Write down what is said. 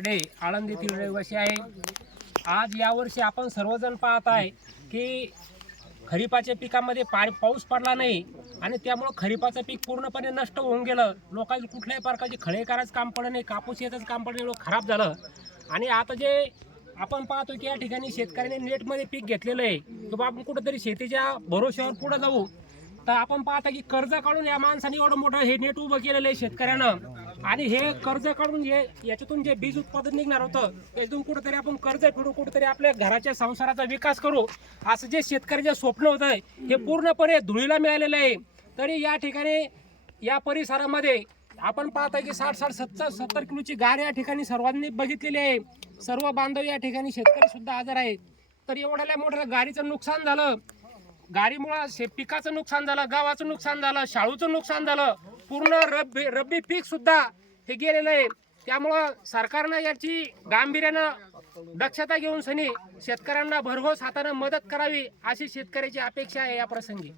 Day Aland येथील रहिवासी आहे. आज यावर्षी आपण सर्वजण पाहत आहे की खरीपाच्या पिकामध्ये पा पाऊस पडला नाही आणि त्यामुळं खरीपाचं पीक पूर्णपणे नष्ट होऊन गेलं. लोकांची कुठल्याही प्रकारची खळे करायचं काम पडलं नाही कापूस याचंच काम पडलं नाही खराब झालं. आणि आता जे आपण पाहतो की या ठिकाणी शेतकऱ्याने नेटमध्ये पीक घेतलेलं आहे. किंवा आपण कुठंतरी शेतीच्या भरोश्यावर पुढे जाऊ. तर आपण पाहता की कर्ज काढून या माणसाने एवढं मोठं हे नेट उभं केलेलं आहे शेतकऱ्यानं. आणि हे कर्ज काढून हे याच्यातून जे बीज उत्पादन निघणार होतं त्यातून कुठेतरी आपण कर्ज फेडू कुठेतरी आपल्या घराच्या संसाराचा विकास करू. असं जे शेतकऱ्याचे स्वप्न होतं हे पूर्णपणे धुळीला मिळालेलं आहे. तरी या ठिकाणी या परिसरामध्ये आपण पाहता की साठ साठ सत्तर सत्तर किलोची गार या ठिकाणी सर्वांनी बघितलेली आहे. सर्व बांधव या ठिकाणी शेतकरी सुद्धा आजार आहेत. तर एवढ्याला मोठ्या गाडीचं नुकसान झालं. गाडीमुळं शे पिकाचं नुकसान झालं गावाचं नुकसान झालं शाळूचं नुकसान झालं. पूर्ण रब्बी रब्बी पीक सुद्धा हे गेलेलं आहे. त्यामुळं सरकारनं याची गांभीर्यानं दक्षता घेऊन सनी शेतकऱ्यांना भरघोस हातानं मदत करावी अशी शेतकऱ्याची अपेक्षा आहे या प्रसंगी.